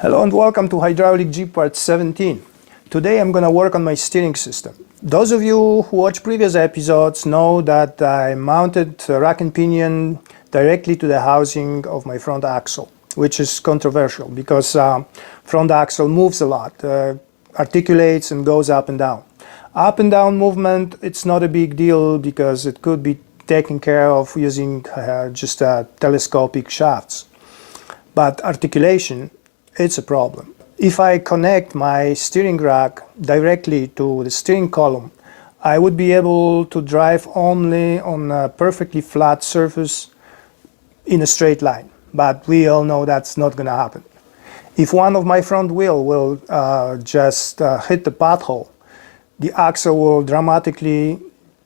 Hello and welcome to Hydraulic G Part 17. Today I'm going to work on my steering system. Those of you who watch previous episodes know that I mounted a rack and pinion directly to the housing of my front axle, which is controversial because front axle moves a lot, articulates and goes up and down. Up and down movement, it's not a big deal because it could be taken care of using just telescopic shafts. But articulation, it's a problem. If I connect my steering rack directly to the steering column, I would be able to drive only on a perfectly flat surface in a straight line. But we all know that's not going to happen. If one of my front wheel will just hit the pothole, the axle will dramatically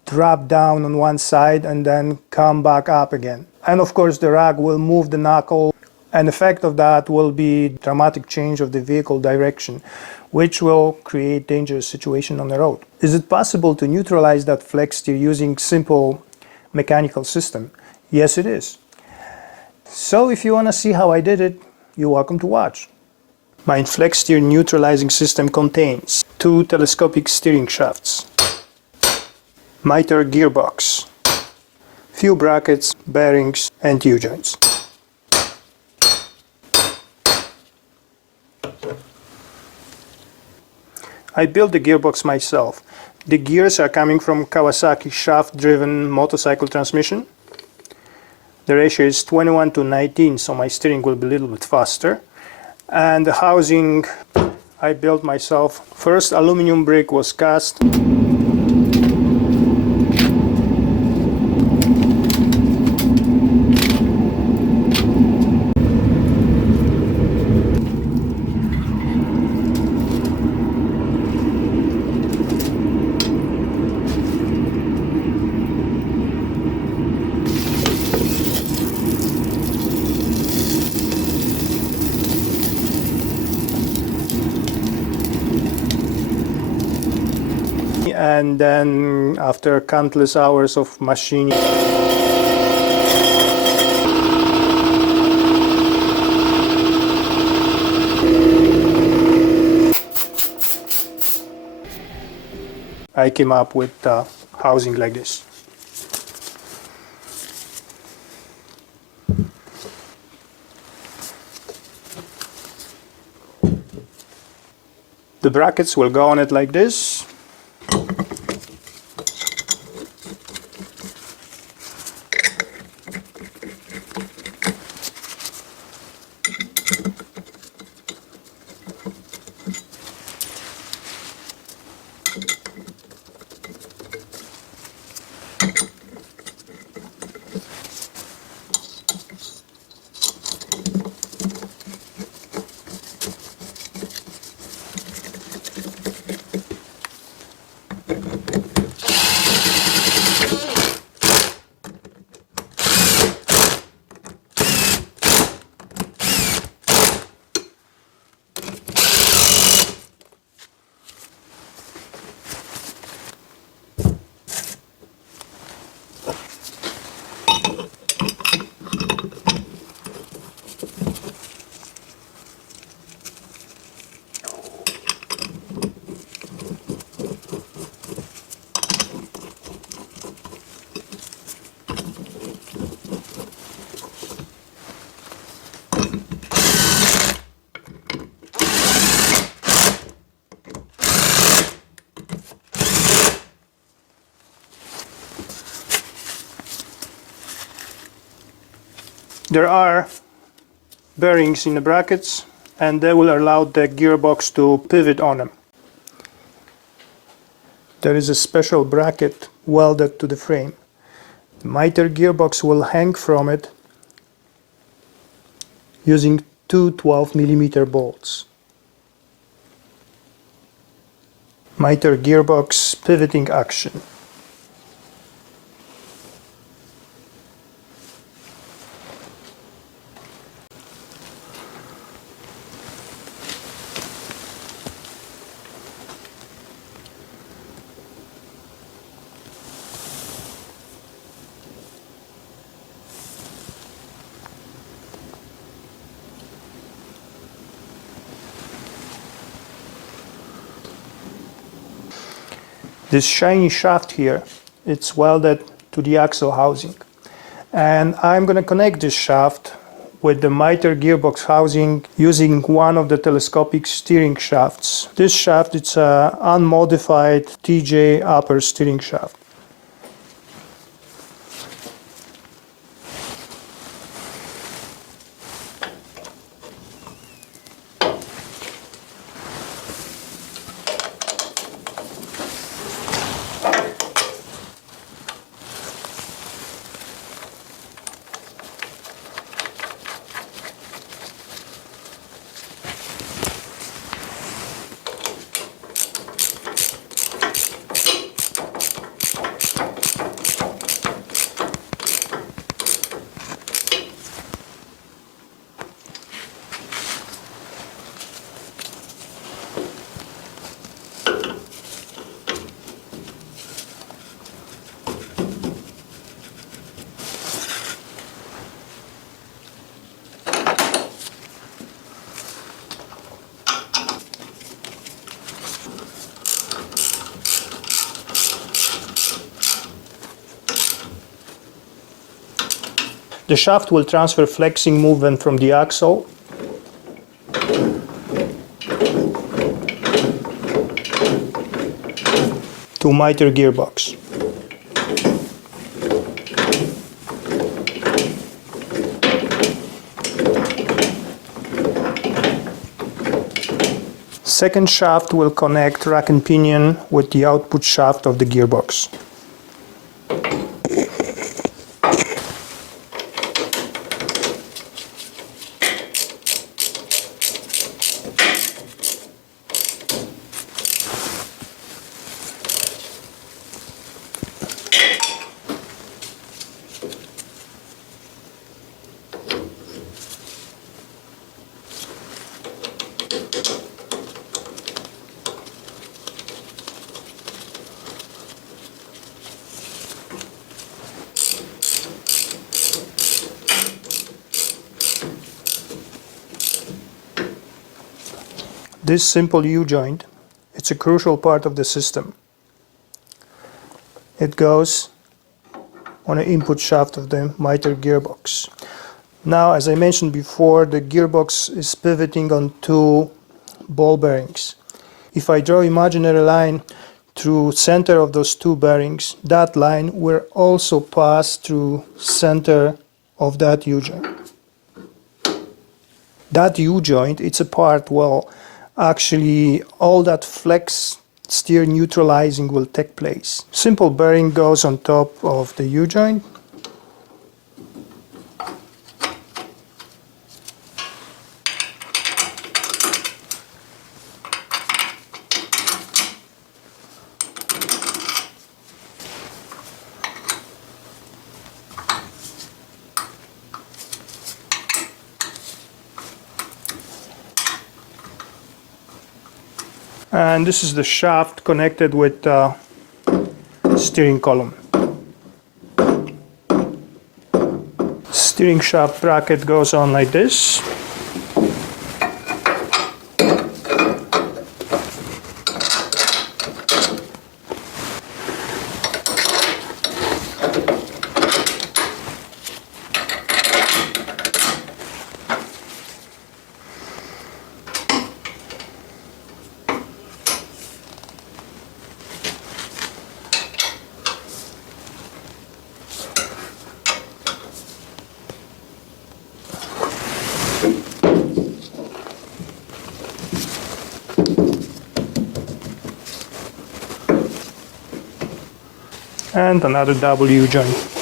drop down on one side and then come back up again. And of course the rack will move the knuckle. An effect of that will be dramatic change of the vehicle direction, which will create dangerous situation on the road. Is it possible to neutralize that flex steer using simple mechanical system? Yes, it is. So if you want to see how I did it, you're welcome to watch. My flex steer neutralizing system contains 2 telescopic steering shafts, miter gearbox, few brackets, bearings and U-joints. I built the gearbox myself. The gears are coming from Kawasaki shaft-driven motorcycle transmission. The ratio is 21:19, so my steering will be a little bit faster. And the housing I built myself. First, aluminum brick was cast. And then after countless hours of machining, I came up with housing like this. The brackets will go on it like this. There are bearings in the brackets and they will allow the gearbox to pivot on them. There is a special bracket welded to the frame. The miter gearbox will hang from it using 2 12mm bolts. Miter gearbox pivoting action. This shiny shaft here, it's welded to the axle housing. And I'm going to connect this shaft with the miter gearbox housing using one of the telescopic steering shafts. This shaft, it's an unmodified TJ upper steering shaft. The shaft will transfer flexing movement from the axle to miter gearbox. Second shaft will connect rack and pinion with the output shaft of the gearbox. This simple U-joint, it's a crucial part of the system. It goes on an input shaft of the miter gearbox. Now, as I mentioned before, the gearbox is pivoting on two ball bearings. If I draw imaginary line through center of those two bearings, that line will also pass through center of that U-joint. That U-joint, it's a part, well, actually all that flex steer neutralizing will take place. Simple bearing goes on top of the U-joint. And this is the shaft connected with the steering column. Steering shaft bracket goes on like this. And another W joint.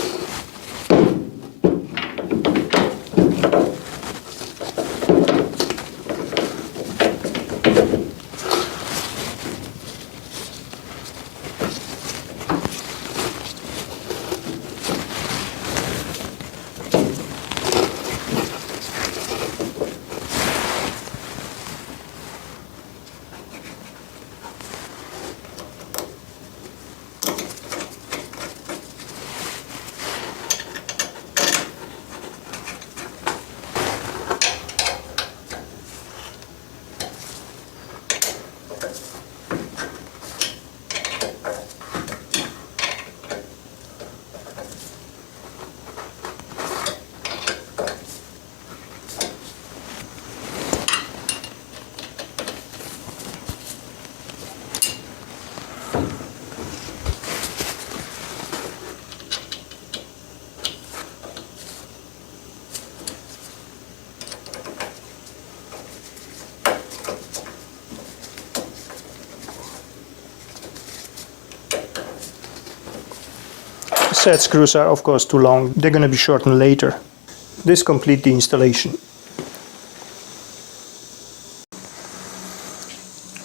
set screws are of course too long, they're going to be shortened later. This completes the installation.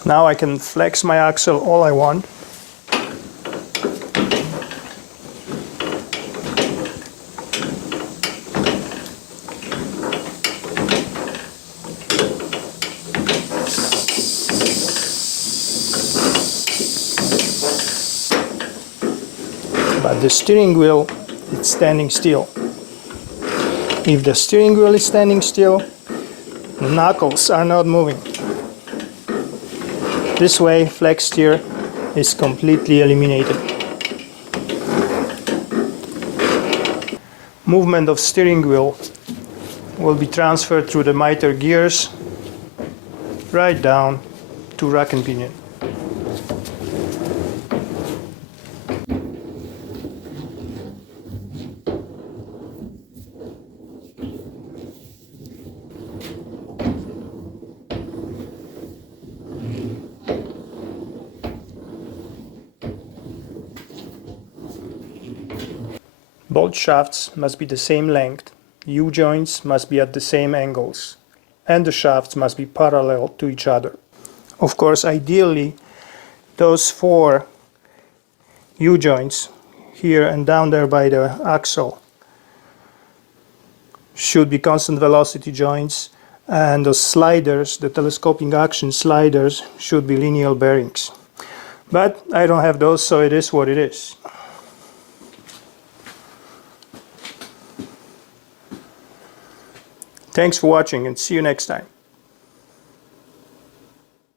Now I can flex my axle all I want. But the steering wheel is standing still. If the steering wheel is standing still, the knuckles are not moving. This way, flex steer is completely eliminated. Movement of steering wheel will be transferred through the miter gears right down to rack and pinion. Bolt shafts must be the same length, U-joints must be at the same angles, and the shafts must be parallel to each other. Of course, ideally, those 4 U-joints here and down there by the axle should be constant velocity joints, and the sliders, the telescoping action sliders, should be lineal bearings. But I don't have those, so it is what it is. Thanks for watching and see you next time.